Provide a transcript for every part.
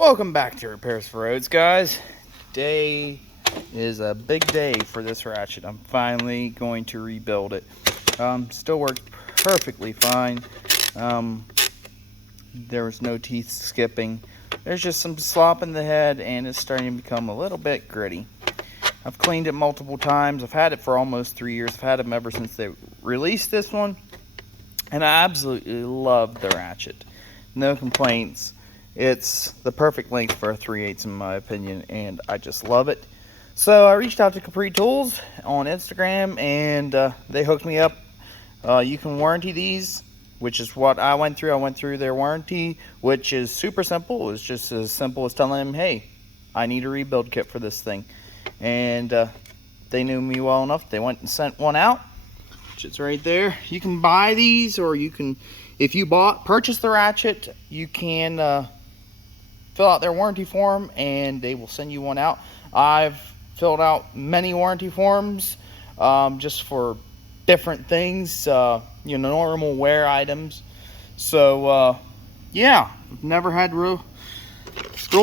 Welcome back to Repairs for Roads, guys. Today is a big day for this ratchet. I'm finally going to rebuild it. Still works perfectly fine. There was no teeth skipping. There's just some slop in the head, and it's starting to become a little bit gritty. I've cleaned it multiple times. I've had it for almost 3 years. I've had them ever since they released this one, and I absolutely love the ratchet. No complaints. It's the perfect length for a 3/8 in my opinion, and I just love it. So I reached out to Capri Tools on Instagram, and they hooked me up. You can warranty these, which is what I went through. I went through their warranty, which is super simple. It was just as simple as telling them, hey, I need a rebuild kit for this thing. And they knew me well enough. They went and sent one out, which is right there. You can buy these, or you can, if you purchase the ratchet, you can fill out their warranty form and they will send you one out. I've filled out many warranty forms just for different things, normal wear items. So yeah, I've never had real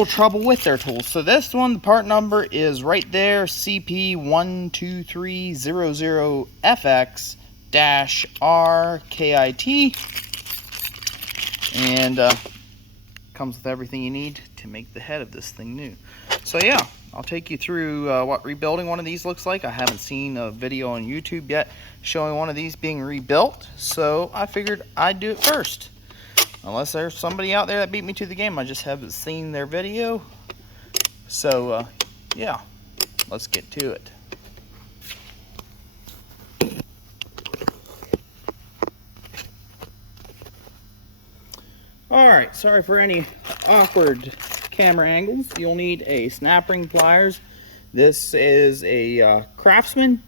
trouble with their tools. So this one, the part number is right there, CP12300FX-RKIT, and comes with everything you need to make the head of this thing new. So yeah, I'll take you through what rebuilding one of these looks like. I haven't seen a video on YouTube yet showing one of these being rebuilt, so I figured I'd do it first. Unless there's somebody out there that beat me to the game, I just haven't seen their video. So yeah, let's get to it. Alright, sorry for any awkward camera angles. You'll need a snap ring pliers. This is a Craftsman.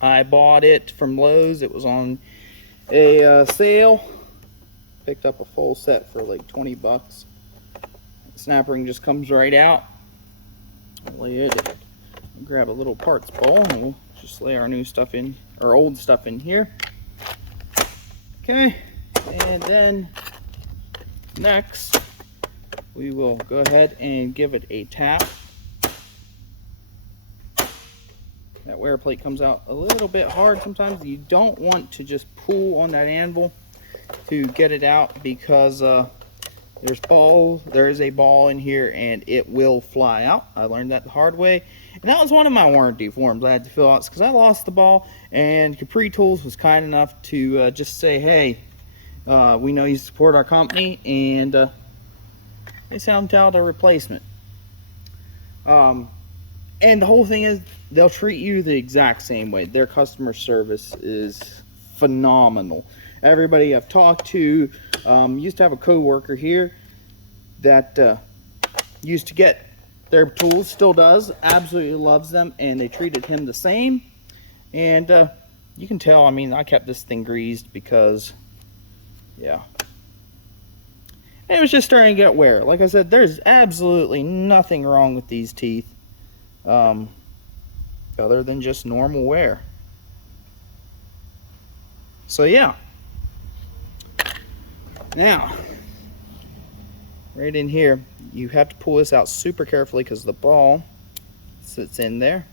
I bought it from Lowe's. It was on a sale. Picked up a full set for like 20 bucks. The snap ring just comes right out. I'll lay it. I'll grab a little parts bowl and we'll just lay our new stuff in, our old stuff in here. Okay, and then next, we will go ahead and give it a tap. That wear plate comes out a little bit hard sometimes. You don't want to just pull on that anvil to get it out, because there is a ball in here and it will fly out. I learned that the hard way, and that was one of my warranty forms I had to fill out because I lost the ball, and Capri Tools was kind enough to just say, hey, we know you support our company, and they sent out a replacement. And the whole thing is, they'll treat you the exact same way. Their customer service is phenomenal. Everybody I've talked to, used to have a co-worker here that used to get their tools, still does, absolutely loves them, and they treated him the same. And you can tell, I mean, I kept this thing greased because, yeah, and it was just starting to get wear. Like I said, there's absolutely nothing wrong with these teeth other than just normal wear. So yeah, now right in here, you have to pull this out super carefully because the ball sits in there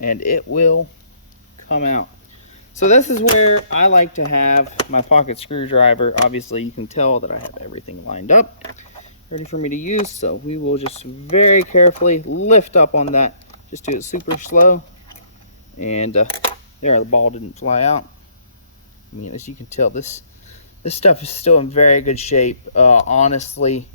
and it will come out. So this is where I like to have my pocket screwdriver. Obviously you can tell that I have everything lined up, ready for me to use. So we will just very carefully lift up on that. Just do it super slow. And there, the ball didn't fly out. I mean, as you can tell, this stuff is still in very good shape. Honestly,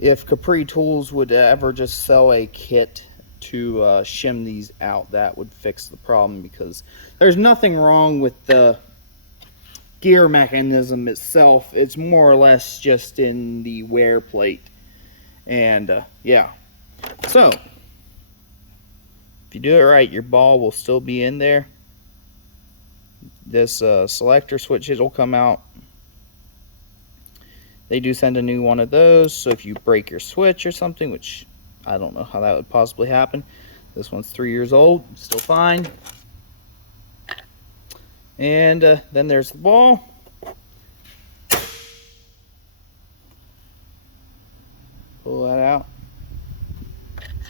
if Capri Tools would ever just sell a kit to shim these out, that would fix the problem, because there's nothing wrong with the gear mechanism itself. It's more or less just in the wear plate. And yeah, so if you do it right, your ball will still be in there. This selector switch, it'll come out. They do send a new one of those, so if you break your switch or something, which I don't know how that would possibly happen. This one's 3 years old, still fine. And then there's the ball. pull that out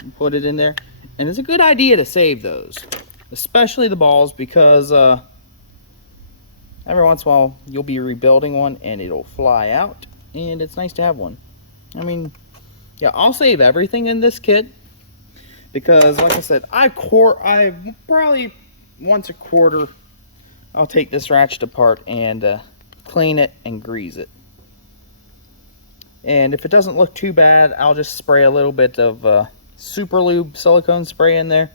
and put it in there. And it's a good idea to save those, especially the balls, because every once in a while you'll be rebuilding one and it'll fly out, and it's nice to have one. I mean, yeah, I'll save everything in this kit because, like I said, I probably once a quarter I'll take this ratchet apart and clean it and grease it. And if it doesn't look too bad, I'll just spray a little bit of super lube silicone spray in there.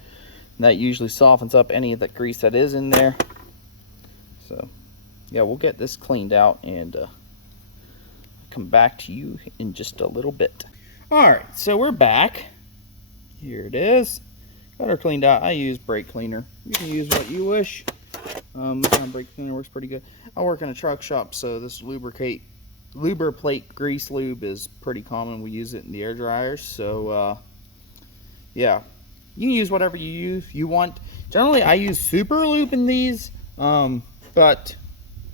And that usually softens up any of that grease that is in there. So yeah, we'll get this cleaned out and come back to you in just a little bit. Alright, so we're back. Here it is. Got her cleaned out. I use brake cleaner. You can use what you wish. This kind of brake cleaner works pretty good. I work in a truck shop, so this lubricate plate grease lube is pretty common. We use it in the air dryers, so yeah, you can use whatever you want. Generally I use super lube in these, but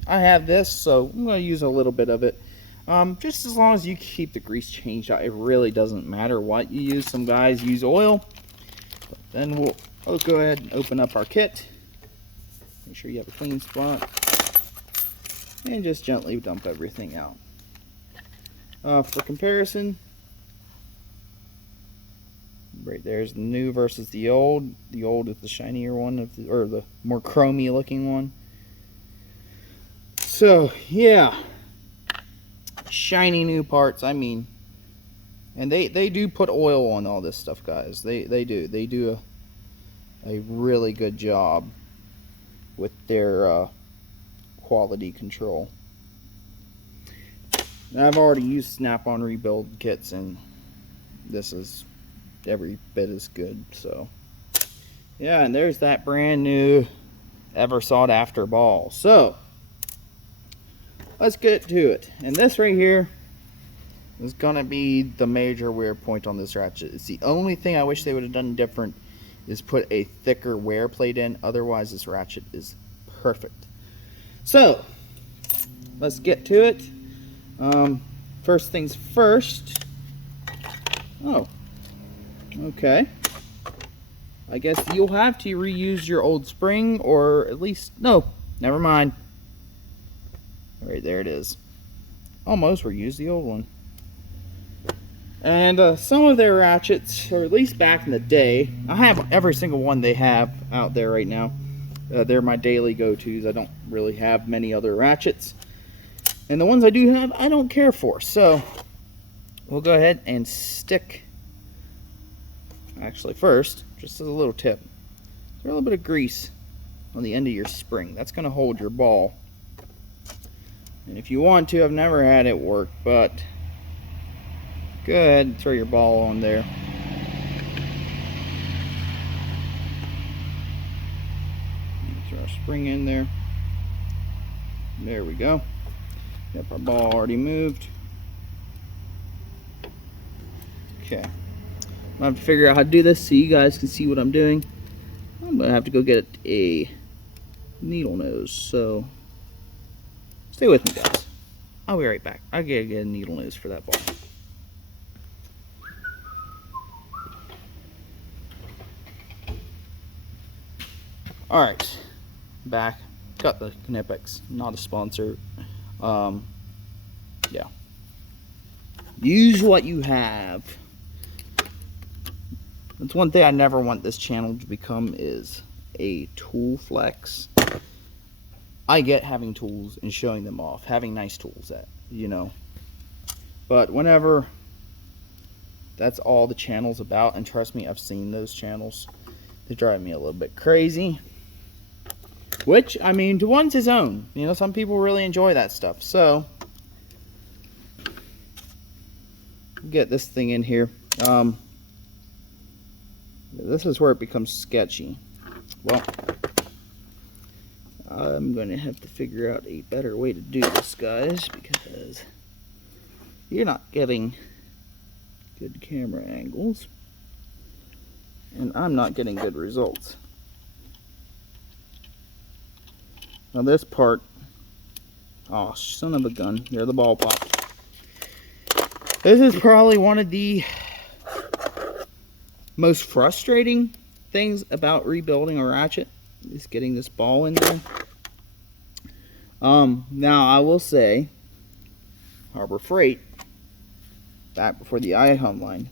I have this, so I'm going to use a little bit of it, just as long as you keep the grease changed out. It really doesn't matter what you use. Some guys use oil, but then we'll go ahead and open up our kit. Make sure you have a clean spot and just gently dump everything out. For comparison, right there's the new versus the old. The old is the shinier one, or the more chromy looking one. So yeah, shiny new parts. I mean, and they do put oil on all this stuff, guys. They do a really good job with their quality control. And I've already used Snap-on rebuild kits, and this is every bit as good. So yeah, and there's that brand new ever sought after ball. So let's get to it. And this right here is gonna be the major wear point on this ratchet. It's the only thing I wish they would have done different, is put a thicker wear plate in. Otherwise this ratchet is perfect. So let's get to it. First things first. Oh, okay. I guess you'll have to reuse your old spring, or at least, no, never mind. Right there it is. Almost reused the old one. And some of their ratchets, or at least back in the day, I have every single one they have out there right now. They're my daily go-tos. I don't really have many other ratchets. And the ones I do have, I don't care for. So we'll go ahead and stick, actually first, just as a little tip, throw a little bit of grease on the end of your spring. That's going to hold your ball. And if you want to, I've never had it work, but go ahead and throw your ball on there. Throw our spring in there. There we go. Yep, our ball already moved. Okay. I have to figure out how to do this so you guys can see what I'm doing. I'm going to have to go get a needle nose, so stay with me, guys. I'll be right back. I gotta get a needle nose for that ball. Alright, back. Got the Knipex, not a sponsor. Yeah. Use what you have. That's one thing I never want this channel to become, is a tool flex. I get having tools and showing them off, having nice tools, but whenever that's all the channel's about, and trust me, I've seen those channels, they drive me a little bit crazy. Which, I mean, to one's his own. Some people really enjoy that stuff. So get this thing in here. This is where it becomes sketchy. Well, I'm going to have to figure out a better way to do this, guys, because you're not getting good camera angles, and I'm not getting good results. Now this part, oh son of a gun, there the ball popped. This is probably one of the most frustrating things about rebuilding a ratchet, is getting this ball in there. Now I will say, Harbor Freight, back before the iHum line,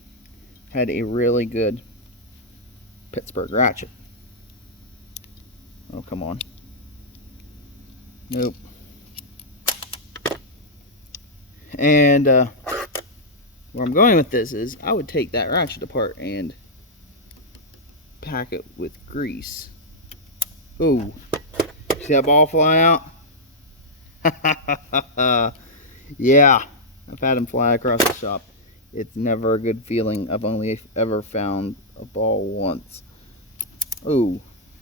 had a really good Pittsburgh ratchet. Oh, come on. Nope. And where I'm going with this is, I would take that ratchet apart and pack it with grease. Ooh, see that ball fly out? Yeah, I've had them fly across the shop. It's never a good feeling. I've only ever found a ball once. Ooh,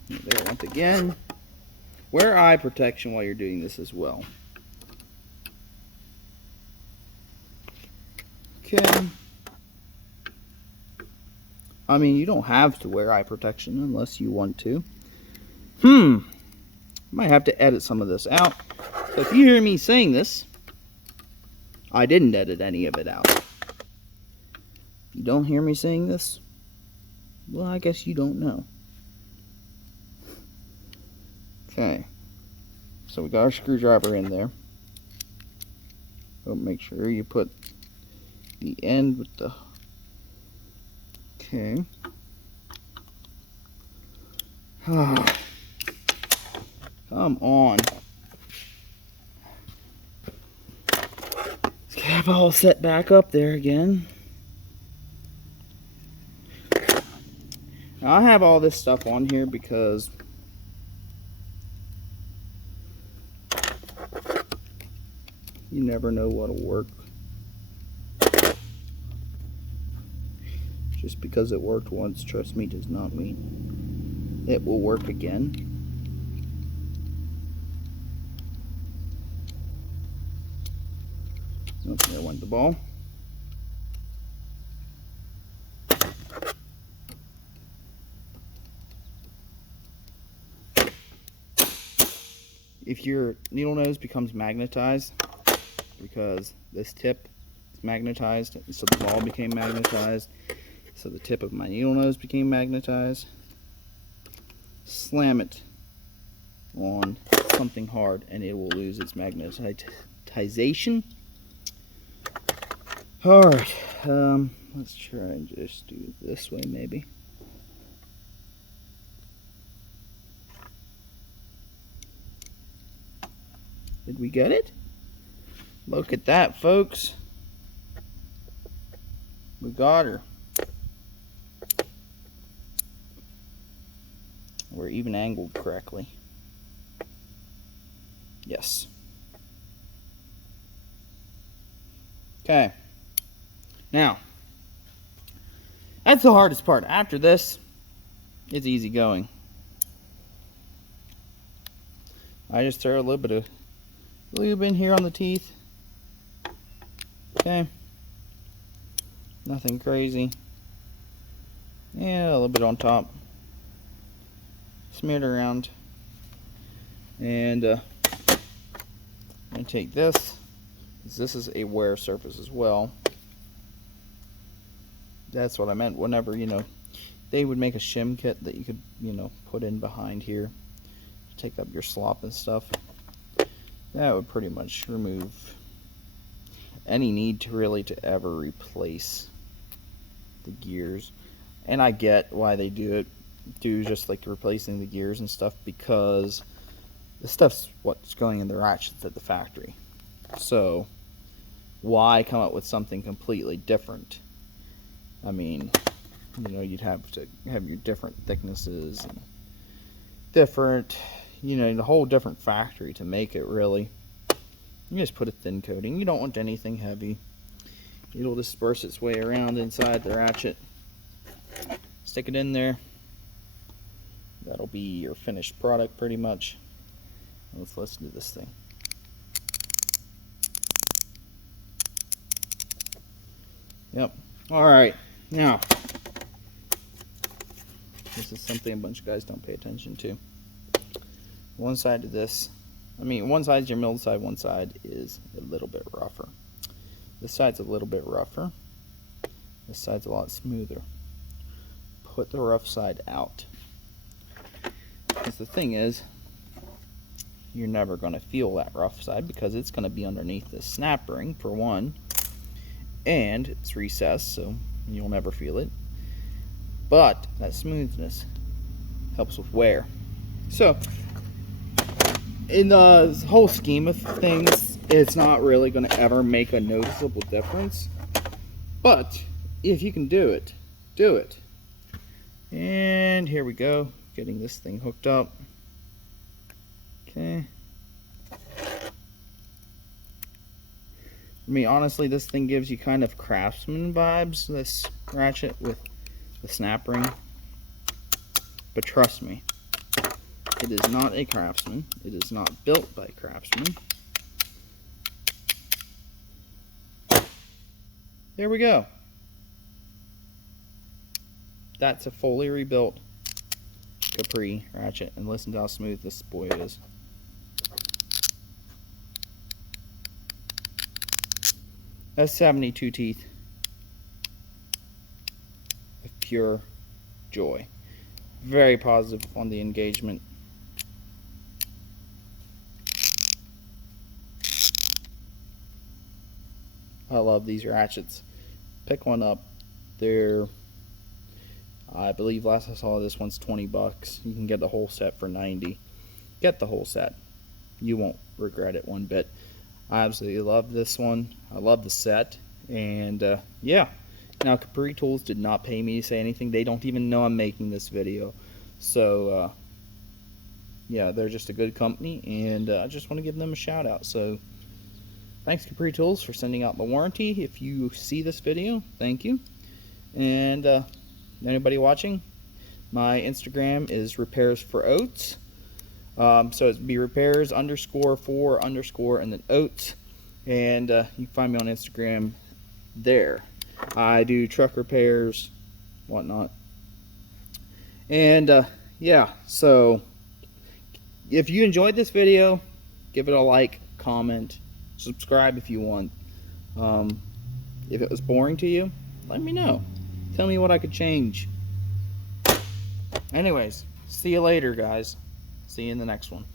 there it went again. Wear eye protection while you're doing this as well. Okay. I mean, you don't have to wear eye protection unless you want to. Might have to edit some of this out. So if you hear me saying this, I didn't edit any of it out. If you don't hear me saying this, well, I guess you don't know. Okay. So we got our screwdriver in there. So make sure you put the end with the... Okay. Come on. Let's get it all set back up there again. Now I have all this stuff on here because you never know what'll work. Just because it worked once, trust me, does not mean it will work again. Oh, there went the ball. If your needle nose becomes magnetized, because this tip is magnetized, so the ball became magnetized, so the tip of my needle nose became magnetized, slam it on something hard and it will lose its magnetization. Alright, let's try and just do it this way maybe. Did we get it? Look at that, folks. We got her. We're even angled correctly. Yes. Okay. Now, that's the hardest part. After this, it's easy going. I just throw a little bit of lube in here on the teeth. Okay. Nothing crazy. Yeah, a little bit on top. Smear it around. And I'm going to take this. This is a wear surface as well. That's what I meant. Whenever, they would make a shim kit that you could, put in behind here. Take up your slop and stuff. That would pretty much remove any need to ever replace the gears. And I get why they do just like replacing the gears and stuff, because the stuff's what's going in the ratchets at the factory. So why come up with something completely different? I mean, you'd have to have your different thicknesses and different, the whole different factory to make it really. You just put a thin coating. You don't want anything heavy. It'll disperse its way around inside the ratchet. Stick it in there. That'll be your finished product pretty much. Let's do this thing. Yep. Alright. Now, this is something a bunch of guys don't pay attention to. One side of this, one side's your milled side, one side is a little bit rougher. This side's a little bit rougher. This side's a lot smoother. Put the rough side out. Because the thing is, you're never going to feel that rough side because it's going to be underneath the snap ring, for one. And it's recessed, so you'll never feel it. But that smoothness helps with wear. So, in the whole scheme of things, it's not really going to ever make a noticeable difference. But if you can do it, do it. And here we go, getting this thing hooked up. Okay. I mean, honestly, this thing gives you kind of Craftsman vibes, this ratchet with the snap ring. But trust me, it is not a Craftsman. It is not built by Craftsman. There we go. That's a fully rebuilt Capri ratchet, and listen to how smooth this boy is. That's 72 teeth of pure joy. Very positive on the engagement. I love these ratchets. Pick one up. They're, I believe last I saw this one's 20 bucks. You can get the whole set for 90. Get the whole set. You won't regret it one bit. I absolutely love this one. I love the set. And yeah. Now, Capri Tools did not pay me to say anything. They don't even know I'm making this video. So yeah, they're just a good company, and I just want to give them a shout out. So thanks, Capri Tools, for sending out the warranty. If you see this video, thank you. And anybody watching, my Instagram is repairs for oats. So it'd be repairs _for_ and then oats. And you can find me on Instagram there. I do truck repairs, whatnot. And yeah, so if you enjoyed this video, give it a like, comment, subscribe if you want. If it was boring to you, let me know. Tell me what I could change. Anyways, see you later, guys. See you in the next one.